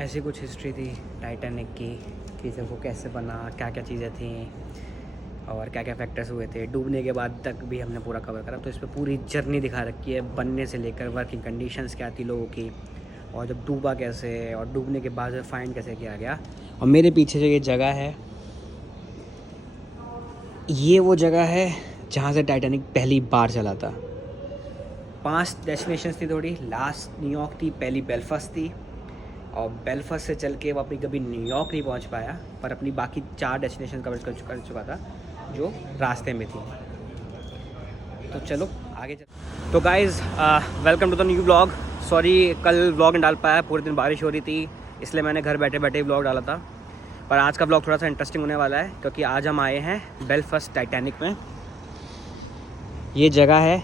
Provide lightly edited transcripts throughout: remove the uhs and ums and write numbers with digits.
ऐसी कुछ हिस्ट्री थी टाइटैनिक की कि जब वो कैसे बना, क्या क्या चीज़ें थी और क्या क्या फैक्टर्स हुए थे। डूबने के बाद तक भी हमने पूरा कवर करा, तो इस पर पूरी जर्नी दिखा रखी है, बनने से लेकर वर्किंग कंडीशंस क्या थी लोगों की, और जब डूबा कैसे और डूबने के बाद फाइंड कैसे किया गया। और मेरे पीछे जो ये जगह है, ये वो जगह है जहाँ से टाइटैनिक पहली बार चला था। 5 डेस्टिनेशंस थी थोड़ी। लास्ट न्यूयॉर्क थी, पहली बेलफास्ट थी, और बेलफास्ट से चल के वो अपनी कभी न्यूयॉर्क नहीं पहुंच पाया, पर अपनी बाकी 4 डेस्टिनेशन कवर कर चुका था जो रास्ते में थी। तो चलो आगे चल। तो guys, welcome to the new blog. Sorry कल व्लॉग नहीं डाल पाया, पूरे दिन बारिश हो रही थी, इसलिए मैंने घर बैठे बैठे व्लॉग डाला था। पर आज का व्लॉग थोड़ा सा इंटरेस्टिंग होने वाला है, क्योंकि आज हम आए हैं बेलफास्ट टाइटैनिक में। ये जगह है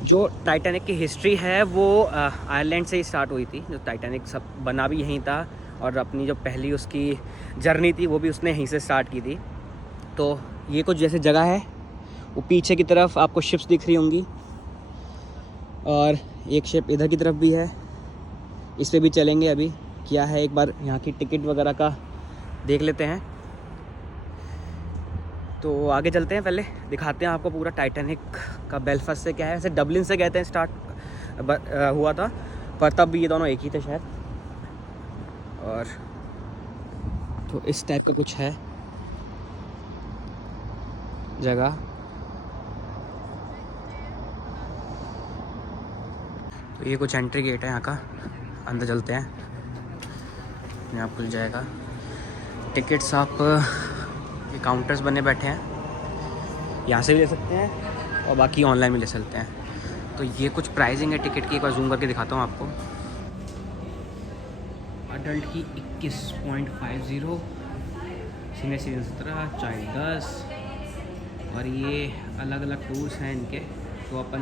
जो टाइटैनिक की हिस्ट्री है वो आयरलैंड से ही स्टार्ट हुई थी। जो टाइटैनिक सब बना भी यहीं था, और अपनी जो पहली उसकी जर्नी थी वो भी उसने यहीं से स्टार्ट की थी। तो ये कुछ जैसे जगह है, वो पीछे की तरफ आपको शिप्स दिख रही होंगी, और एक शिप इधर की तरफ भी है, इस पर भी चलेंगे। अभी क्या है, एक बार यहाँ की टिकट वगैरह का देख लेते हैं। तो आगे चलते हैं, पहले दिखाते हैं आपको पूरा टाइटैनिक का बेलफास्ट से क्या है। वैसे डबलिन से कहते हैं स्टार्ट हुआ था, पर तब भी ये दोनों एक ही थे शायद। और तो इस टाइप का कुछ है जगह। तो ये कुछ एंट्री गेट है यहाँ का, अंदर चलते हैं, यहाँ खुल जाएगा। टिकट्स आप ये काउंटर्स बने बैठे हैं, यहाँ से भी ले सकते हैं और बाकी ऑनलाइन भी ले सकते हैं। तो ये कुछ प्राइसिंग है टिकट की, एक बार जूम करके दिखाता हूँ आपको। अडल्ट की 21.50, सीनियर सिटीजन 17, चाइल्ड 10। और ये अलग अलग टूर्स हैं इनके। तो अपन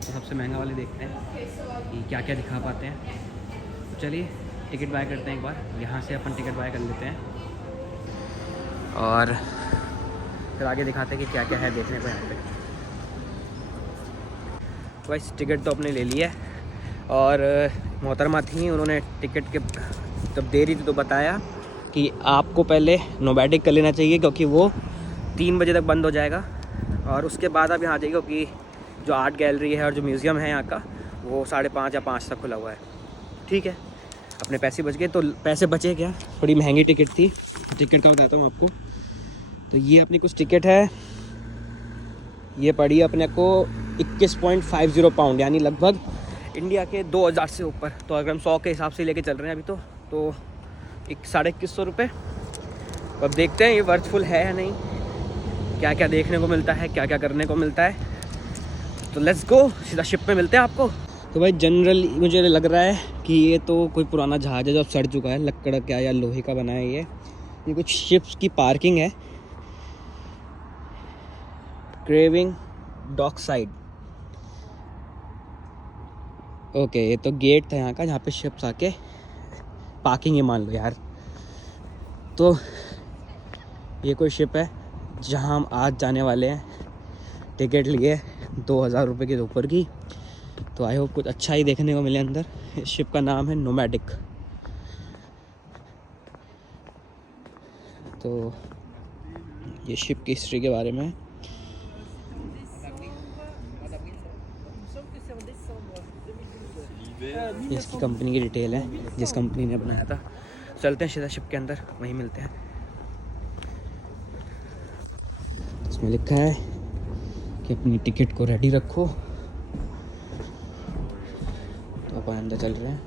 तो सबसे महंगा वाले देखते हैं कि क्या क्या दिखा पाते हैं। तो चलिए टिकट बाय करते हैं एक बार, यहाँ से अपन टिकट बाय कर लेते हैं और फिर आगे दिखाते हैं कि क्या क्या है देखने को यहाँ पे। बस टिकट तो अपने ले लिया है, और मोहतरमा थी, उन्होंने टिकट के जब दे रही थी तो बताया कि आपको पहले नोमैडिक कर लेना चाहिए, क्योंकि वो 3 बजे तक बंद हो जाएगा, और उसके बाद आप यहाँ आ जाइए, क्योंकि जो आर्ट गैलरी है और जो म्यूज़ियम है यहाँ का वो 5:30 या 5 तक खुला हुआ है। ठीक है, अपने पैसे बच गए। तो पैसे बचे क्या, थोड़ी महंगी टिकट थी। टिकट का बताता हूँ आपको। तो ये अपनी कुछ टिकट है, ये पड़ी अपने को 21.50 पाउंड, यानी लगभग इंडिया के 2000 से ऊपर। तो अगर हम 100 के हिसाब से लेके चल रहे हैं अभी तो 2150 रुपये। अब देखते हैं ये वर्थफुल है या नहीं, क्या क्या देखने को मिलता है, क्या क्या करने को मिलता है। तो लेट्स गो, सीधा शिप पे मिलते हैं आपको। तो भाई जनरली मुझे लग रहा है कि ये तो कोई पुराना जहाज़ है जो अब सड़ चुका है, लकड़ का या लोहे का बना है ये कुछ शिप्स की पार्किंग है। Craving dock side, okay. ये तो गेट था यहाँ का जहाँ पे शिप्स आके पार्किंग है, मान लो यार। तो ये कोई शिप है जहाँ हम आज जाने वाले हैं। टिकट लिए 2000 रुपये के ऊपर की। तो आई होप कुछ अच्छा ही देखने को मिले अंदर। इस शिप का नाम है नोमैडिक। तो ये शिप की हिस्ट्री के बारे में, इसकी कंपनी की डिटेल है, जिस कंपनी ने बनाया था। चलते हैं सीधा शिप के अंदर, वहीं मिलते हैं। इसमें लिखा है कि अपनी टिकट को रेडी रखो। तो अपन अंदर चल रहे हैं,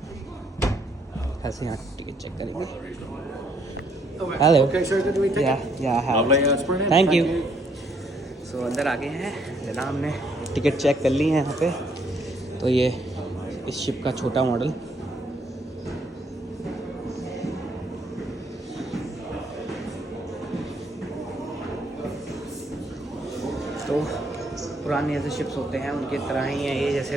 ऐसे यहाँ टिकट चेक करेंगे। Hello, thank you. सो अंदर आ गए हैं, जरा हमने टिकट चेक कर ली है यहाँ पे। तो ये इस शिप का छोटा मॉडल, तो पुराने ऐसे शिप्स होते हैं उनकी तरह ही है ये। जैसे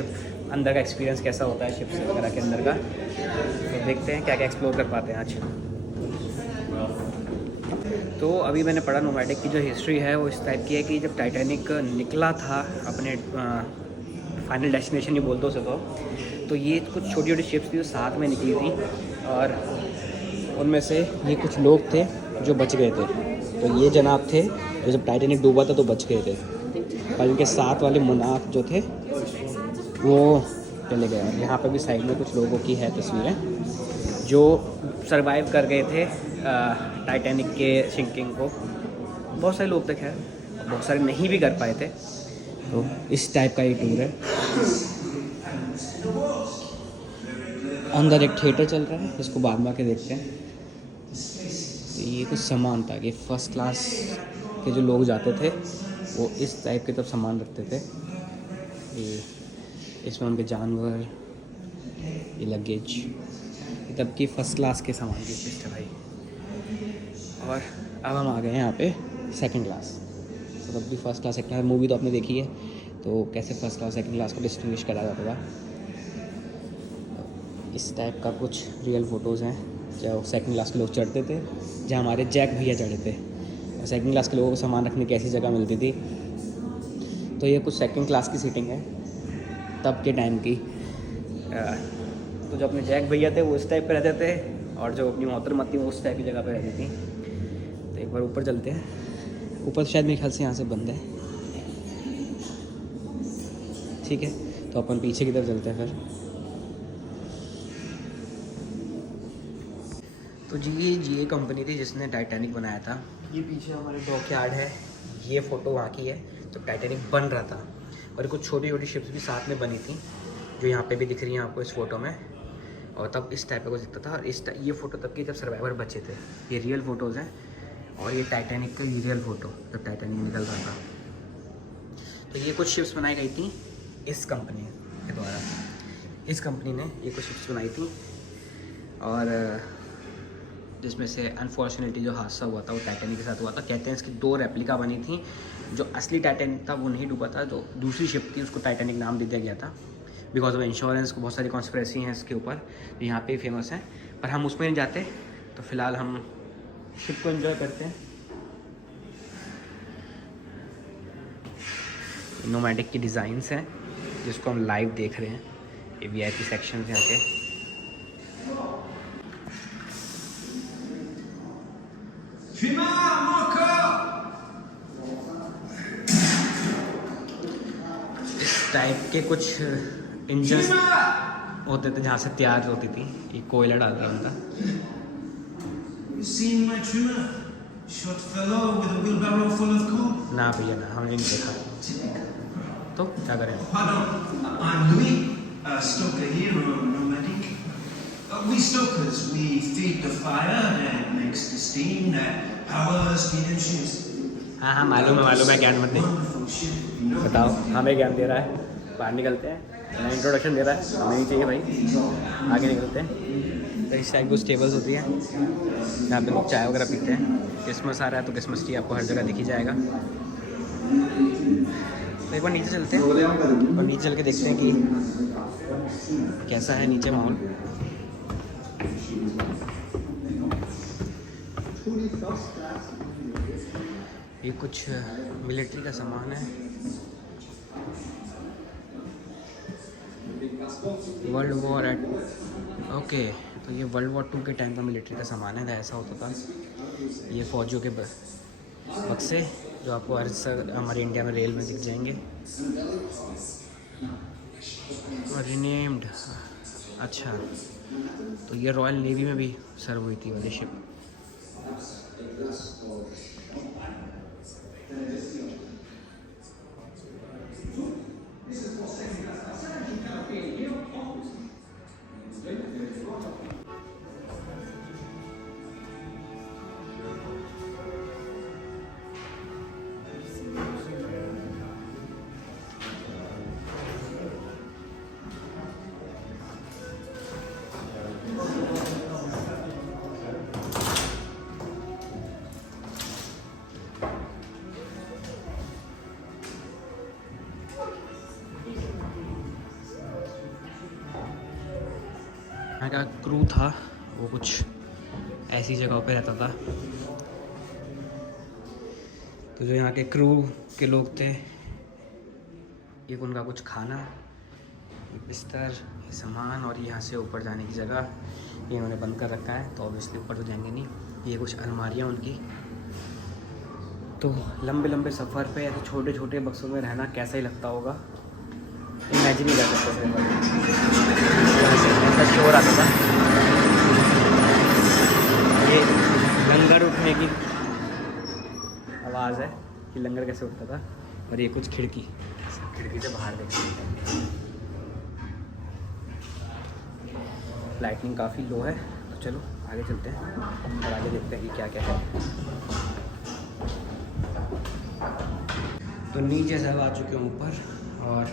अंदर का एक्सपीरियंस कैसा होता है शिप्स वगैरह के अंदर का, तो देखते हैं क्या क्या एक्सप्लोर कर पाते हैं आज। तो अभी मैंने पढ़ा नोमैडिक की जो हिस्ट्री है वो इस टाइप की है कि जब टाइटैनिक निकला था अपने फाइनल डेस्टिनेशन ही बोल दो उसे, तो ये कुछ छोटी छोटी शिप्स थी जो साथ में निकली थी, और उनमें से ये कुछ लोग थे जो बच गए थे। तो ये जनाब थे जो जब टाइटैनिक डूबा था तो बच गए थे, और इनके साथ वाले मुनाफ जो थे वो चले गए। और यहाँ पे भी साइड में कुछ लोगों की है तस्वीरें जो सरवाइव कर गए थे टाइटैनिक के सिंकिंग को। बहुत सारे लोग थे, खैर बहुत सारे नहीं भी कर पाए थे। तो इस टाइप का ये टूर है। अंदर एक थिएटर चल रहा है, इसको बाद में आके देखते हैं। तो ये कुछ सामान था कि फर्स्ट क्लास के जो लोग जाते थे वो इस टाइप के तब सामान रखते थे। ये इसमें उनके जानवर, ये लगेज, तब की फ़र्स्ट क्लास के सामान की लिस्ट है भाई। और अब हम आ गए हैं यहाँ पे सेकंड क्लास। तो तब भी first class second class movie तो आपने देखी है, तो कैसे फर्स्ट क्लास सेकंड क्लास को डिस्टिंग्विश करा जाता था। इस टाइप का कुछ रियल फ़ोटोज़ हैं जो सेकंड क्लास के लोग चढ़ते थे, जहाँ हमारे जैक भैया चढ़े थे। और सेकंड क्लास के लोगों को सामान रखने की ऐसी जगह मिलती थी। तो ये कुछ सेकंड क्लास की सीटिंग है तब के टाइम की। तो जो अपने जैक भैया थे वो इस टाइप पे रहते थे, और जो अपनी मोहतरमा थी वो उस टाइप की जगह पे रहती थी। तो एक बार ऊपर चलते हैं। ऊपर शायद मेरे ख्याल से यहाँ से बंद है, ठीक है। तो अपन पीछे की तरफ चलते हैं फिर। तो जी ये कंपनी थी जिसने टाइटैनिक बनाया था। ये पीछे हमारे डॉकयार्ड है, ये फ़ोटो वहाँ की है जब टाइटैनिक बन रहा था। और कुछ छोटी छोटी शिप्स भी साथ में बनी थी जो यहाँ पे भी दिख रही हैं आपको इस फ़ोटो में। और तब इस टाइप का कुछ दिखता था। और ये फ़ोटो तब की जब सर्वाइवर बचे थे। ये रियल फ़ोटोज़ हैं, और ये टाइटैनिक का ये रियल फ़ोटो जब टाइटैनिक निकल रहा था। तो ये कुछ शिप्स बनाई गई थी इस कंपनी के द्वारा। इस कंपनी ने ये कुछ शिप्स बनाई थी, और जिसमें से अनफॉर्चुनेटली जो हादसा हुआ था वो टाइटैनिक के साथ हुआ था। कहते हैं इसकी 2 रेप्लिका बनी थी। जो असली टाइटैनिक था वो नहीं डूबा था, जो दूसरी शिप थी उसको टाइटैनिक नाम दे दिया गया था बिकॉज ऑफ इंश्योरेंस को। बहुत सारी कॉन्स्पिरेसी हैं इसके ऊपर, तो यहाँ पे फेमस है, पर हम उसमें नहीं जाते। तो फ़िलहाल हम शिप को एंजॉय करते हैं। नोमैडिक की डिज़ाइंस हैं जिसको हम लाइव देख रहे हैं। ये VIP सेक्शन हैं यहाँ के। इस टाइप के कुछ इंजन होते थे जहाँ से तैयार होती थी। ये कोयला डाल रहा उनका। ना भैया ना, हमने नहीं देखा, तो क्या करें। We stokers, we feed the fire that makes the steam that powers the engines. हाँ मालूम है, ज्ञान मत दे। बताओ, हमें ज्ञान दे रहा है। बाहर निकलते हैं, नया इंट्रोडक्शन दे रहा है, हमें नहीं चाहिए भाई। आगे निकलते हैं। तो इस टाइप कुछ टेबल्स होती हैं जहाँ पे लोग चाय वगैरह पीते हैं। क्रिसमस आ रहा है तो क्रिसमस ट्री आपको हर जगह दिखी जाएगा। तो एक बार नीचे चलते हैं और नीचे चल के देखते हैं कि कैसा है नीचे माहौल। ये कुछ मिलिट्री का सामान है। वर्ल्ड वॉर एट ओके, तो ये वर्ल्ड वॉर 2 के टाइम का मिलिट्री का सामान है। ऐसा होता था। ये फौजियों के बक्से जो आपको हमारे इंडिया में रेल में दिख जाएंगे। और रिनेम्ड, अच्छा, तो ये रॉयल नेवी में भी सर्व हुई थी वाली शिप। यहाँ का क्रू था वो कुछ ऐसी जगहों पे रहता था। तो जो यहाँ के क्रू के लोग थे, ये उनका कुछ खाना, बिस्तर, ये सामान और यहाँ से ऊपर जाने की जगह ये इन्होंने बंद कर रखा है, तो ऑब्वियसली ऊपर तो जाएंगे नहीं। ये कुछ अलमारियाँ उनकी। तो लंबे लंबे सफ़र पे ऐसे छोटे छोटे बक्सों में रहना कैसा ही लगता होगा, इमेजिन नहीं कर सकते थे। ऐसा शोर आता था, ये लंगर उठने की आवाज़ है कि लंगर कैसे उठता था। और ये कुछ खिड़की से बाहर देखते हैं। लाइटनिंग काफ़ी लो है, तो चलो आगे चलते हैं और आगे देखते हैं कि क्या क्या है। तो नीचे सब आ चुके हैं ऊपर, और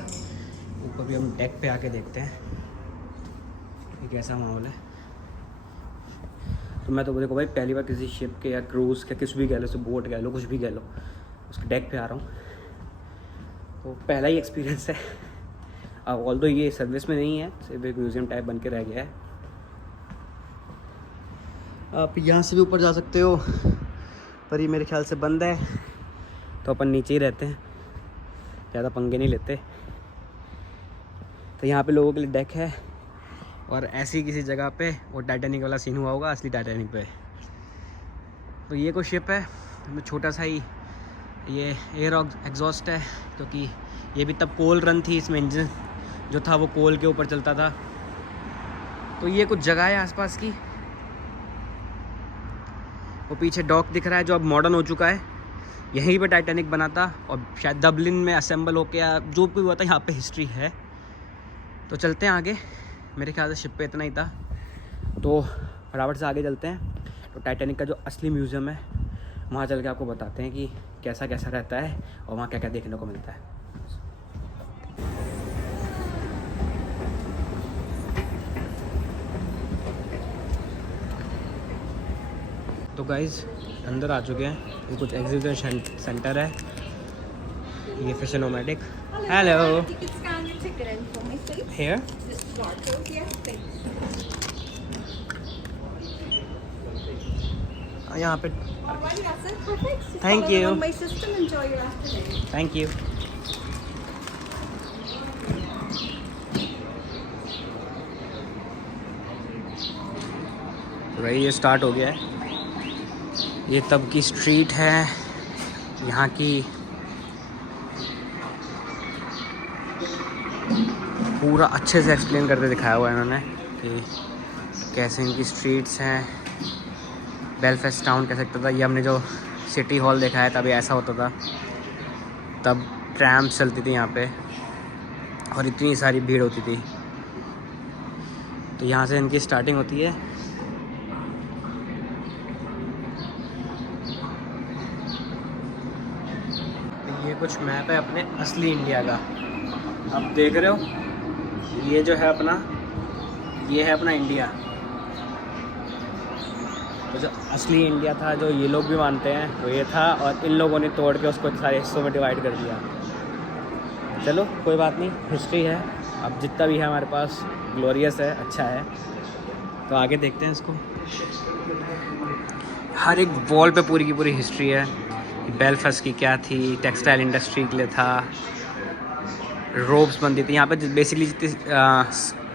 ऊपर भी हम डेक पे आके देखते हैं कि कैसा माहौल है। तो मैं तो देखो भाई पहली बार किसी शिप के या क्रूज़ के किसी भी कह लो, तो बोट कह लो, कुछ भी कह लो, उसके डेक पे आ रहा हूँ। तो पहला ही एक्सपीरियंस है। अब ऑल्दो ये सर्विस में नहीं है, सिर्फ एक म्यूज़ियम टाइप बन के रह गया है। आप यहाँ से भी ऊपर जा सकते हो, पर ये मेरे ख्याल से बंद है, तो अपन नीचे ही रहते हैं, ज़्यादा पंगे नहीं लेते। तो यहाँ पे लोगों के लिए डेक है, और ऐसी किसी जगह पे वो टाइटैनिक वाला सीन हुआ होगा, असली टाइटैनिक पे। तो ये कोई शिप है, छोटा सा ही ये एयर एग्जॉस्ट है, क्योंकि ये भी तब कोल रन थी, इसमें इंजन जो था वो कोल के ऊपर चलता था। तो ये कुछ जगह है आसपास की। वो पीछे डॉक दिख रहा है जो अब मॉडर्न हो चुका है, यहीं पे टाइटैनिक बना था, और शायद डबलिन में असेंबल होके या जो भी हुआ था, यहाँ पे हिस्ट्री है। तो चलते हैं आगे, मेरे ख्याल से शिप पे इतना ही था, तो फटाफट से आगे चलते हैं। तो टाइटैनिक का जो असली म्यूज़ियम है वहाँ चल के आपको बताते हैं कि कैसा कैसा रहता है और वहाँ क्या क्या देखने को मिलता है। तो गाइज़ अंदर आ चुके हैं, ये कुछ एग्जीबिशन सेंटर है, ये फिश नोमैडिक। हेलो, हियर यहाँ पे। Thank you, thank you. भाई ये स्टार्ट हो गया है, ये तब की स्ट्रीट है यहाँ की। पूरा अच्छे से एक्सप्लेन करके दिखाया हुआ है इन्होंने कि कैसे इनकी स्ट्रीट्स हैं। बेलफास्ट टाउन कह सकता था। ये हमने जो सिटी हॉल देखा है तब ऐसा होता था, तब ट्रैम्स चलती थी यहाँ पे और इतनी सारी भीड़ होती थी। तो यहाँ से इनकी स्टार्टिंग होती है। ये कुछ मैप है अपने असली इंडिया का, आप देख रहे हो, ये जो है अपना, ये है अपना इंडिया। तो जो असली इंडिया था, जो ये लोग भी मानते हैं, वो ये था, और इन लोगों ने तोड़ के उसको सारे हिस्सों में डिवाइड कर दिया। चलो कोई बात नहीं, हिस्ट्री है, अब जितना भी है हमारे पास ग्लोरियस है, अच्छा है। तो आगे देखते हैं इसको। हर एक वॉल पे पूरी की पूरी हिस्ट्री है। बेलफास्ट की क्या थी, टेक्सटाइल इंडस्ट्री के लिए था, रोप्स बनती थी यहाँ पे, बेसिकली जितनी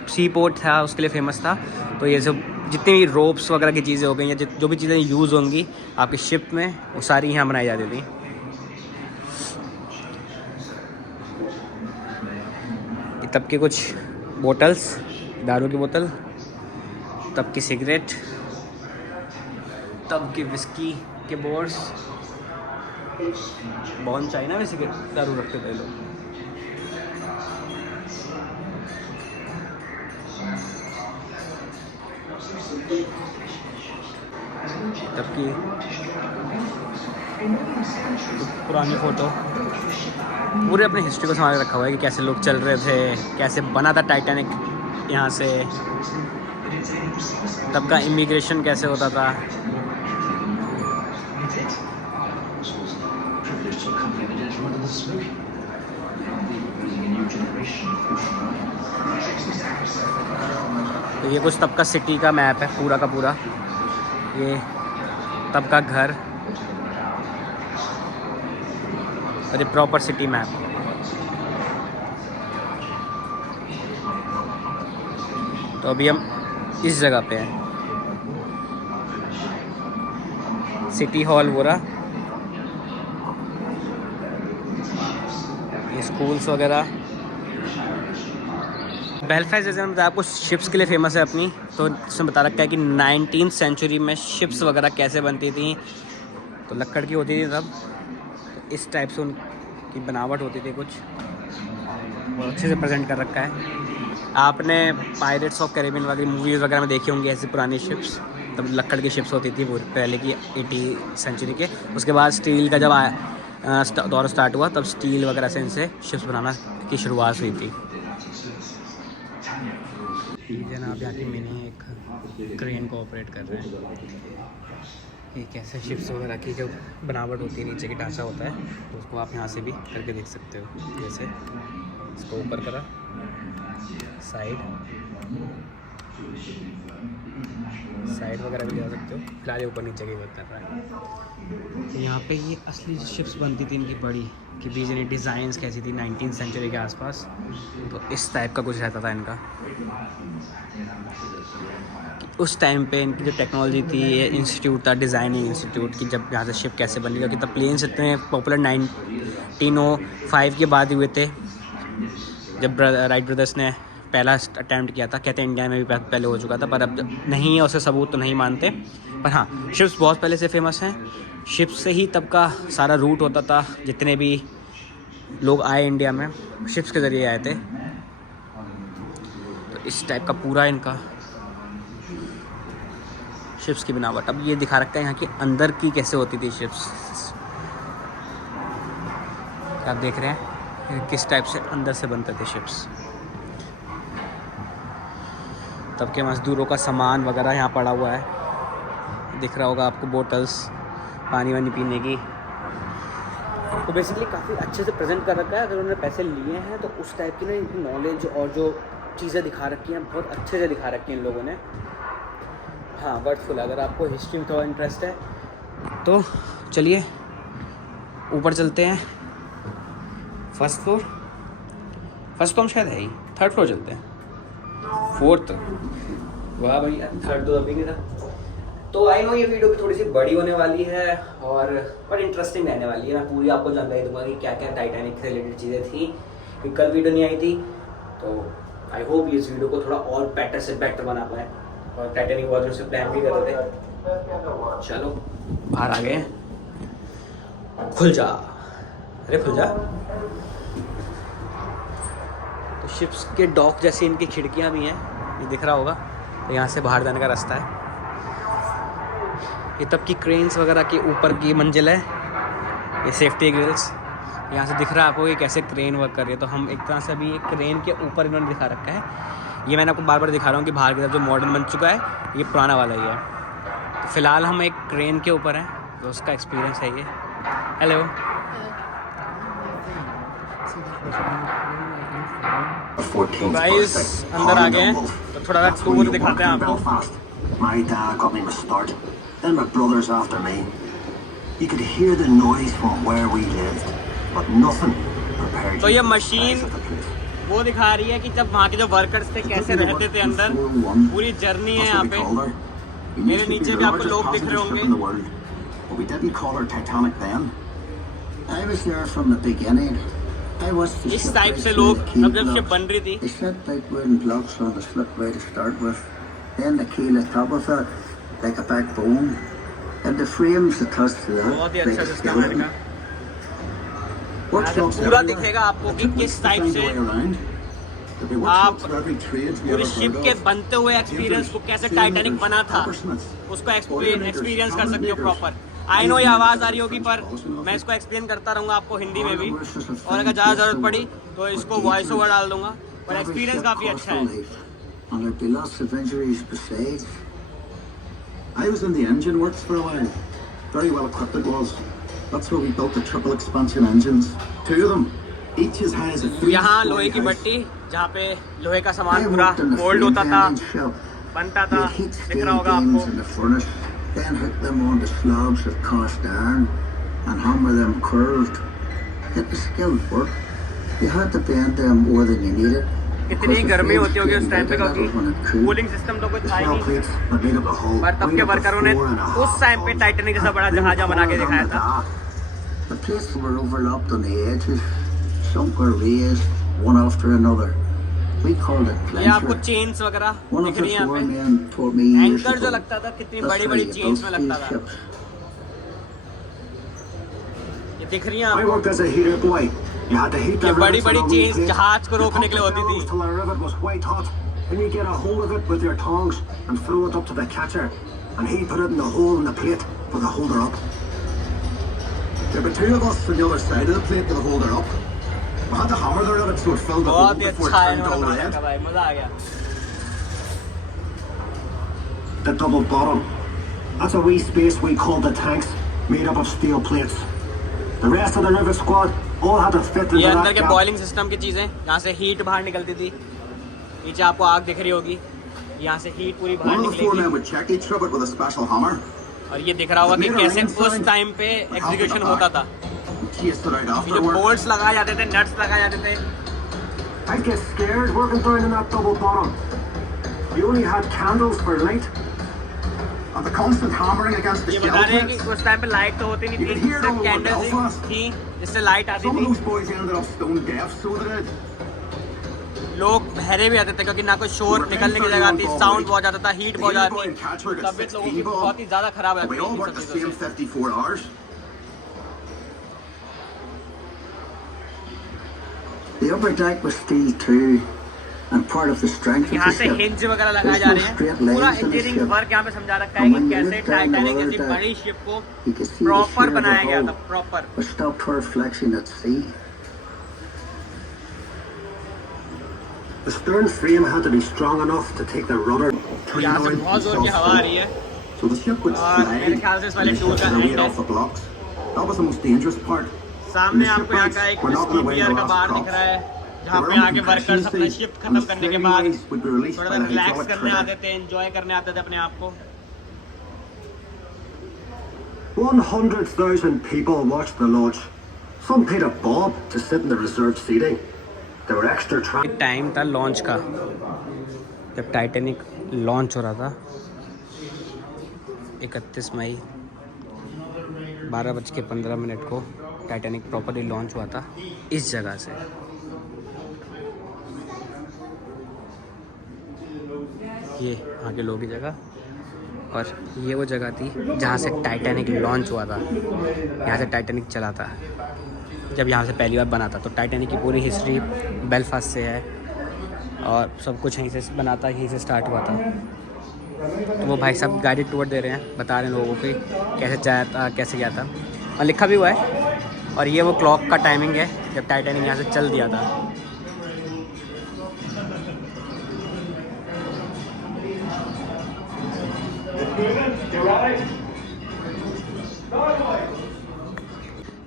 सी पोर्ट था उसके लिए फेमस था। तो ये सब जितनी भी रोप्स वगैरह की चीज़ें हो गई, या जो भी चीज़ें यूज़ होंगी आपकी शिप में, वो सारी यहाँ बनाई जाती थी। तब के कुछ बोतल्स, दारू की बोतल, तब की सिगरेट, तब के विस्की के बोर्ड्स, बॉन चाइना में सिगरेट दारू रखते थे लोग। तब की पुरानी फ़ोटो, पूरे अपनी हिस्ट्री को संभाल रखा हुआ है कि कैसे लोग चल रहे थे, कैसे बना था टाइटैनिक यहाँ से, तब का इमिग्रेशन कैसे होता था। तो ये कुछ तब का सिटी का मैप है, पूरा का पूरा। ये तब का घर और ये प्रॉपर सिटी मैप। तो अभी हम इस जगह पे हैं, सिटी हॉल वो रहा, ये स्कूल्स वगैरह। बेलफास्ट जैसे मैंने बताया आपको शिप्स के लिए फेमस है अपनी, तो इसमें बता रखा है कि 19th सेंचुरी में शिप्स वगैरह कैसे बनती थी। तो लकड़ की होती थी तब, तो इस टाइप से उनकी बनावट होती थी कुछ, बहुत अच्छे से प्रेजेंट कर रखा है। आपने पायरेट्स ऑफ कैरिबियन वगैरह मूवीज़ वगैरह में देखी होंगी ऐसी पुरानी शिप्स, तब लकड़ की शिप्स होती थी वो पहले की 80 सेंचुरी के। उसके बाद स्टील का जब दौर स्टार्ट हुआ तब स्टील वगैरह से इनसे शिप्स बनाना की शुरुआत हुई थी। जनाब यहाँ की मिनी एक क्रेन को ऑपरेट कर रहे हैं, ये कैसे शिप्स वगैरह की जो बनावट होती है, नीचे की ढांचा होता है, तो उसको आप यहाँ से भी करके देख सकते हो। जैसे इसको ऊपर करा, साइड वगैरह भी जा सकते हो, फिलहाल ऊपर नीचे की बात कर रहा है। तो यहाँ पे ये असली शिप्स बनती थी इनकी बड़ी, कि बीच इन्हें डिज़ाइंस कैसी थी 19th सेंचुरी के आसपास, तो इस टाइप का कुछ रहता था इनका। उस टाइम पे इनकी जो टेक्नोलॉजी थी, ये इंस्टीट्यूट था, डिज़ाइनिंग इंस्टीट्यूट की, जब यहाँ से शिप कैसे बनी, क्योंकि तब प्लेन्स इतने पॉपुलर 1905 के बाद हुए थे, जब राइट ब्रदर्स ने पहला अटैम्प्ट किया था। कहते हैं इंडिया में भी पहले हो चुका था, पर अब नहीं है, उसे सबूत तो नहीं मानते। पर हाँ, शिप्स बहुत पहले से फेमस हैं। शिप्स से ही तब का सारा रूट होता था, जितने भी लोग आए इंडिया में शिप्स के ज़रिए आए थे। तो इस टाइप का पूरा इनका शिप्स की बनावट। अब ये दिखा रखा है यहाँ की अंदर की कैसे होती थी शिप्स, आप देख रहे हैं किस टाइप से अंदर से बनते थे शिप्स। तब के मज़दूरों का सामान वगैरह यहाँ पड़ा हुआ है, दिख रहा होगा आपको, बोतल्स पानी वानी पीने की। तो बेसिकली काफ़ी अच्छे से प्रेजेंट कर रखा है। अगर उन्होंने पैसे लिए हैं तो उस टाइप की ना इनकी नॉलेज और जो चीज़ें दिखा रखी हैं बहुत अच्छे से दिखा रखी हैं इन लोगों ने। हाँ, वर्थफुल। अगर आपको हिस्ट्री में थोड़ा इंटरेस्ट है तो चलिए ऊपर चलते हैं। फर्स्ट फ्लोर तो हम शायद है ही, थर्ड फ्लोर चलते हैं, फोर्थ। वाह भैया, थर्ड तो अभी नहीं था। तो आई नो ये वीडियो भी थोड़ी सी बड़ी होने वाली है और बड़ी इंटरेस्टिंग रहने वाली है। मैं पूरी आपको जानकारी दूंगा कि क्या क्या टाइटैनिक से रिलेटेड चीज़ें थी, क्योंकि कल वीडियो नहीं आई थी। तो आई होप इस वीडियो को थोड़ा और बेटर से बेटर बना पाए। और टाइटैनिक वॉच से प्लान भी कर रहे थे। चलो बाहर आ गए, खुल जा, अरे खुल जा। तो शिप्स के डॉक जैसी इनकी खिड़कियाँ भी हैं, ये दिख रहा होगा। तो यहाँ से बाहर जाने का रास्ता है। ये तब की क्रेन्स वगैरह के ऊपर की मंजिल है, ये सेफ्टी ग्रिल्स। यहाँ से दिख रहा है आपको कि कैसे क्रेन वर्क कर रही है। तो हम एक तरह से अभी एक क्रेन के ऊपर इन्होंने दिखा रखा है। ये मैंने आपको बार बार दिखा रहा हूँ कि बाहर की तरफ जो मॉडर्न बन चुका है, ये पुराना वाला ही है। तो फिलहाल हम एक क्रेन के ऊपर हैं, तो उसका एक्सपीरियंस है ये। हेलो, गाइस अंदर आ गए हैं, तो थोड़ा सा टूर दिखाते हैं आपको। My dad got me my start, then my brothers after me. You could hear the noise from where we lived, but nothing prepared you. तो ये मशीन वो दिखा रही है कि जब वहाँ के जो वर्कर्स थे कैसे रहते थे अंदर। पूरी जर्नी है यहाँ पे। मेरे नीचे भी आपको लोग दिख रहे होंगे। But we didn't call her Titanic then. I was there from the beginning. I was the इस टाइप से लोग तब जब शिप बन रही थी। They set big wooden blocks on the slipway to start with. Then the keel at top of it, like a backbone, and the frames attached to that. बहुत ही अच्छा सिस्टम है इनका। Workshops पूरा दिखेगा आपको कि किस टाइप से आप पूरी शिप के बनते हुए एक्सपीरियंस को कैसे टाइटैनिक बना था उसको एक्सपीरियंस कर सकते हो प्रॉपर। आई नो ये आवाज़ आ रही होगी, पर मैं इसको एक्सप्लेन करता रहूँगा आपको हिंदी में भी, और अगर ज़्यादा ज़रूरत पड़ी तो इसको वॉइस ओवर डाल दूँगा। पर एक्सपीरियंस काफ़ी अच्छा है। And there'd be lots of injuries besides. I was in the engine works for a while. Very well equipped it was. That's where we built the triple expansion engines. 2 of them, each as high as a 3 यहाँ लोहे की भट्टी, जहाँ पे लोहे का सामान पूरा mould होता था, बनता था, दिख रहा होगा आपको। Then hook them onto slabs of cast iron and hammer them curved. It was skilled work. You had to bend them more than you needed. कितनी गर्मी होती होगी उस टाइम पे, क्योंकि कूलिंग सिस्टम तो कुछ था ही नहीं। पर तब के वर्करों ने उस टाइम पे टाइटैनिक जैसा बड़ा जहाज बना के दिखाया था। The plates were overlapped on the edges. Some were raised, one after another. We called it ये आपको plancher. चेन्स वगैरह One दिख of the रही है यहाँ foremen taught me पे। years एंकर जो ago. लगता था कितनी That's बड़ी how बड़ी you चेन्स build में लगता these था। ships. ये दिख रही है I आपको, worked as a heater boy. You had to heat ये the बड़ी rivets बड़ी on a chains wheel plate. जहाज को You रोकने pump के लिए the होती bellows थी। till the rivet was white hot. Then you get a hold of it with your tongs and throw it up to the catcher, and he put it in the hole in the plate for the holder up. There were two of us on the other side of the plate to hold her up. We had to hammer the rivet so it filled the hole बहुत ही before it अच्छा है turned all इन्होंने red. बनाया भाई, मजा आ गया। The double bottom. That's a wee space we called the tanks, made up of steel plates. The rest of the rivet squad all had to fit into ये अंदर that के gap. Boiling system की चीजें, यहाँ से heat बाहर निकलती थी। नीचे आपको आग दिख रही होगी, यहाँ से हीट पूरी बाहर One of the निकलेगी। foremen would check each rivet with a special hammer. और ये दिख रहा होगा कि कैसे उस टाइम पे एग्जीक्यूशन होता था। Chased it out ये जो afterward. बोल्ट्स लगाए जाते थे, नट्स लगाए जाते थे, I'd get scared working down in that double bottom. You only had candles for light. And the constant hammering against the ये shell बता रहे हैं plates. कि उस टाइम पे लाइट तो होती नहीं You थी, could hear सिर्फ them over कैंडल्स Belfast. थी जिससे लाइट आती Some of थी। those boys ended up stone deaf, so they did. लोग बहरे भी आते थे क्योंकि ना कोई शोर निकलने की जगह थी, साउंड बहुत ज्यादा था, हीट The बहुत heater ज्यादा boy थी, and catcher got तबीयत लोगों 16 की bob. बहुत ही ज्यादा खराब We रहती all थी इन worked the सब same चीज़ों से। 54 hours. The upper deck was steel too, and part of the strength of यहाँ the से ship. हिंज वगैरह लगाए जा रहे हैं। पूरा इंजीनियरिंग वर्क यहाँ पे समझा रखा है कि कैसे टाइटैनिक जैसी बड़ी शिप को You could see the proper sheer बनाया गया था, hull proper. was stopped her flexing at sea. The stern frame had to be strong enough to take the rudder. यहाँ से बहुत जोर की हवा आ रही है। So the ship would और slide मेरे ख्याल से इस वाले and the टूर ship का would end weight है। off the blocks. That was the most dangerous part. सामने The आपको यहाँ का shipwrights एक were not steam away year the का last बार crop. दिख रहा है, They जहाँ were पे on आके compression वर्कर्स अपना seas, शिफ्ट and खत्म the करने के steering बाद ways would be released थोड़ा by सा the रिलैक्स hydraulic करने trigger. आते थे, एंजॉय करने आते थे अपने आप को। 100,000 people watched the launch. Some paid a bob to sit in the reserved seating. There were extra time था लॉन्च का, जब टाइटैनिक लॉन्च हो रहा था 31 मई 12:15 को टाइटैनिक प्रॉपर्ली लॉन्च हुआ था इस जगह से। ये आगे लोग की जगह, और ये वो जगह थी जहाँ से टाइटैनिक लॉन्च हुआ था, यहाँ से टाइटैनिक चला था जब यहाँ से पहली बार बना था। तो टाइटैनिक की पूरी हिस्ट्री बेलफास्ट से है और सब कुछ यहीं से बना था, यहीं से स्टार्ट हुआ था। तो वो भाई साहब गाइडेड टूर दे रहे हैं, बता रहे हैं लोगों को कैसे जाया था, कैसे गया था, और लिखा भी हुआ है। और ये वो क्लॉक का टाइमिंग है जब टाइटैनिक यहाँ से चल दिया था।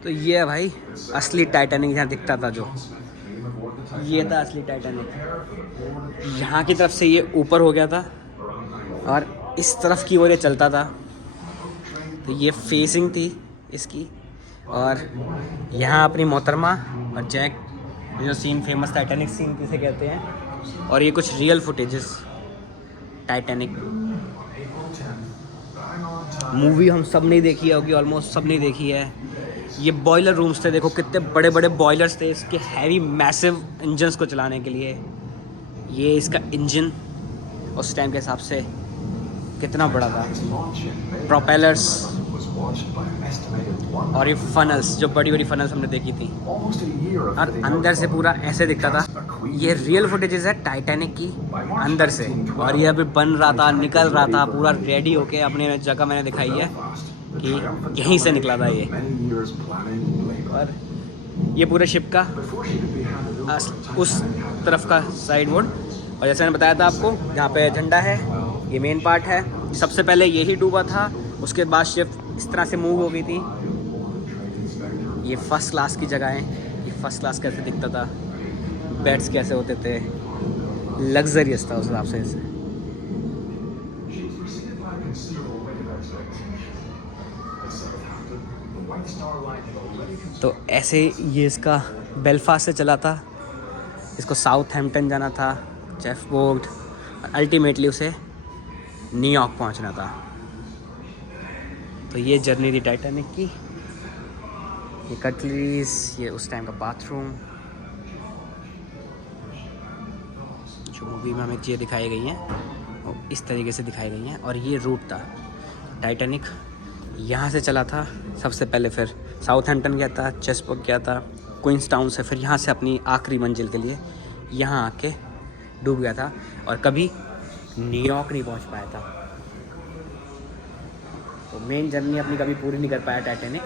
तो ये है भाई असली टाइटैनिक जहाँ दिखता था, जो ये था असली टाइटैनिक। यहाँ की तरफ से ये ऊपर हो गया था और इस तरफ की ओर ये चलता था। तो ये फेसिंग थी इसकी, और यहाँ अपनी मोहतरमा और जैक, जो सीन फेमस टाइटैनिक सीन किसे कहते हैं। और ये कुछ रियल फुटेजेस टाइटैनिक मूवी हम सब ने देखी होगी, ऑलमोस्ट सब ने देखी है। ये बॉयलर रूम्स थे, देखो कितने बड़े बड़े बॉयलर्स थे इसके हैवी मैसिव इंजन्स को चलाने के लिए। ये इसका इंजन उस टाइम के हिसाब से कितना बड़ा था, प्रोपेलर्स और ये फनल्स, जो बड़ी बड़ी फनल्स हमने देखी थी, और अंदर से पूरा ऐसे दिखता था। ये रियल फुटेजेस है टाइटैनिक की अंदर से, और ये अभी बन रहा था, निकल रहा था पूरा रेडी होके। अपने जगह मैंने दिखाई है कि यहीं से निकला था ये। और ये पूरे शिप का उस तरफ का साइड बोर्ड, और जैसे मैंने बताया था आपको, यहाँ पे झंडा है, ये मेन पार्ट है। सबसे पहले यही डूबा था, उसके बाद शिप इस तरह से मूव हो गई थी। ये फर्स्ट क्लास की जगह है, ये फर्स्ट क्लास कैसे दिखता था, बेड्स कैसे होते थे, लग्जरियस था उस हिसाब से इसे। तो ऐसे ये इसका बेलफास्ट से चला था इसको साउथहैम्पटन जाना था, जेफ बोर्ड, अल्टीमेटली उसे न्यूयॉर्क पहुंचना था। तो ये जर्नी थी टाइटैनिक की। ये कटलरीज, ये उस टाइम का बाथरूम, जो मूवी में हमें चीज़ें दिखाई गई हैं और इस तरीके से दिखाई गई हैं। और ये रूट था, टाइटैनिक यहाँ से चला था सबसे पहले, फिर साउथहैम्पटन गया था, चेसबर्ग गया था, क्वींसटाउन से फिर यहाँ से अपनी आखिरी मंजिल के लिए यहाँ आके डूब गया था और कभी न्यूयॉर्क नहीं पहुँच पाया था। तो मेन जर्नी अपनी कभी पूरी नहीं कर पाया टाइटैनिक।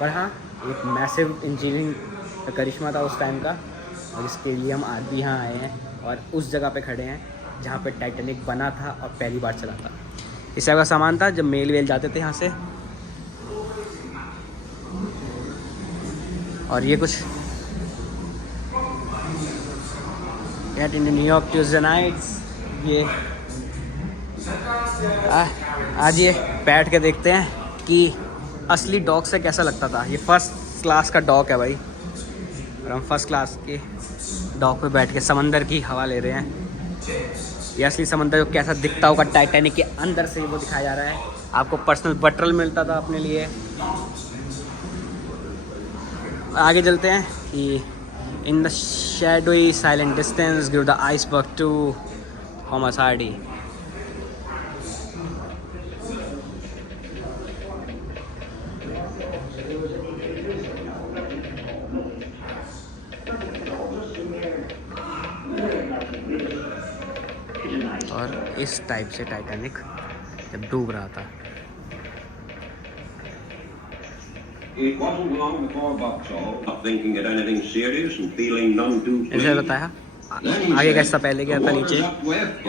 पर हाँ, एक मैसिव इंजीनियरिंग का करिश्मा था उस टाइम का, और इसके लिए हम आज भी यहाँ आए हैं और उस जगह पे खड़े हैं जहाँ पे टाइटैनिक बना था और पहली बार चला था। इस तरह का सामान था जब मेल वेल जाते थे यहाँ से। और ये कुछ eight in New York Tuesday nights. ये आज ये बैठ के देखते हैं कि असली डॉग से कैसा लगता था। ये फर्स्ट क्लास का डॉग है भाई, और हम फर्स्ट क्लास के डॉग पे बैठ के समंदर की हवा ले रहे हैं। ये असली समंदर जो कैसा दिखता होगा टाइटैनिक के अंदर से, वो दिखाया जा रहा है। आपको पर्सनल बटरल मिलता था अपने लिए। आगे चलते हैं कि in the shadowy silent distance grew the iceberg too Thomas Hardy. और इस टाइप से टाइटैनिक जब डूब रहा था। It wasn't long before Vauxhall, not thinking it anything serious and feeling none too ऐसे pleased. बताया आगे कैसा पहले गया था नीचे,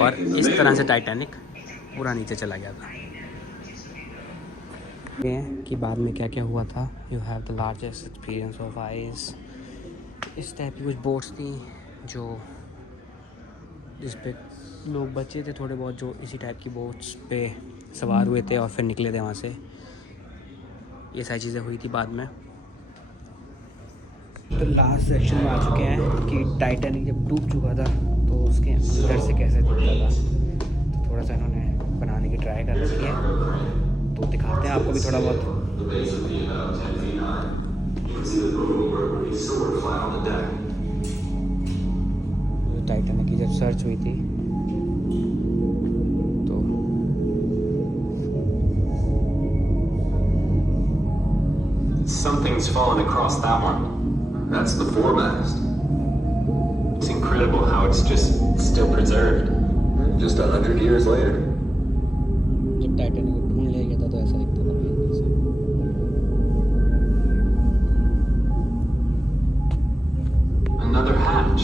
और इस तरह से टाइटैनिक पूरा नीचे चला गया था। ये कि बाद में क्या क्या हुआ था। You have the largest experience of ice. इस टाइप की कुछ बोट्स थी जो जिस पे लोग बचे थे थोड़े बहुत, जो इसी टाइप की बोट्स पे सवार हुए थे और फिर निकले थे वहाँ से। ये सारी चीज़ें हुई थी बाद में। तो लास्ट सेक्शन में आ चुके हैं कि टाइटैनिक जब डूब चुका था तो उसके अंदर से कैसे दिखता था। तो थोड़ा सा इन्होंने बनाने की ट्राई कर रखी है, तो दिखाते हैं आपको भी थोड़ा बहुत। टाइटैनिक की जब सर्च हुई थी तो Something's fallen across that one. That's the foremast. It's incredible how it's just still preserved. Just 100 years later. जब टाइटैनिक को ढूंढ लिया गया था तो ऐसा दिखता था पहले से। Another hatch.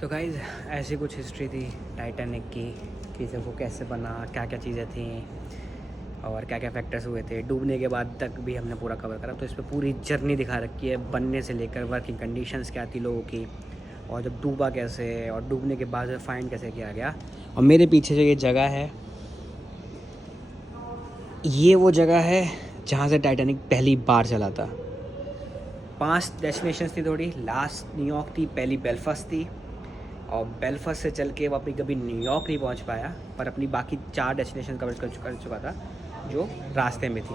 तो गाइज़ ऐसी कुछ हिस्ट्री थी टाइटैनिक की कि जब वो कैसे बना, क्या क्या चीज़ें थी और क्या क्या फैक्टर्स हुए थे। डूबने के बाद तक भी हमने पूरा कवर करा। तो इस पर पूरी जर्नी दिखा रखी है, बनने से लेकर वर्किंग कंडीशंस क्या थी लोगों की, और जब डूबा कैसे, और डूबने के बाद फाइंड कैसे किया गया। और मेरे पीछे जो ये जगह है, ये वो जगह है जहाँ से टाइटैनिक पहली बार चला था। 5 डेस्टिनेशंस थी थोड़ी। लास्ट न्यूयॉर्क थी, पहली बेलफास्ट थी, और बेलफास्ट से चल के वो अपनी कभी न्यूयॉर्क नहीं पहुंच पाया, पर अपनी बाकी 4 डेस्टिनेशन कवर कर चुका था जो रास्ते में थी।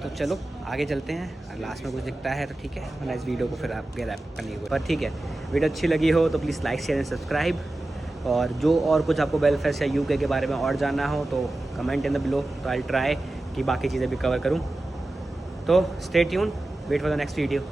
तो चलो आगे चलते हैं। लास्ट में कुछ दिखता है तो ठीक है, वरना इस वीडियो को फिर आपके रैप करनी होगी। पर ठीक है, वीडियो अच्छी लगी हो तो please like share and subscribe. और जो और कुछ आपको बेलफास्ट या यूके के बारे में और जानना हो तो कमेंट इन द बिलो, तो आई ट्राई कि बाकी चीज़ें भी कवर करूँ। तो stay tune, wait for the next video.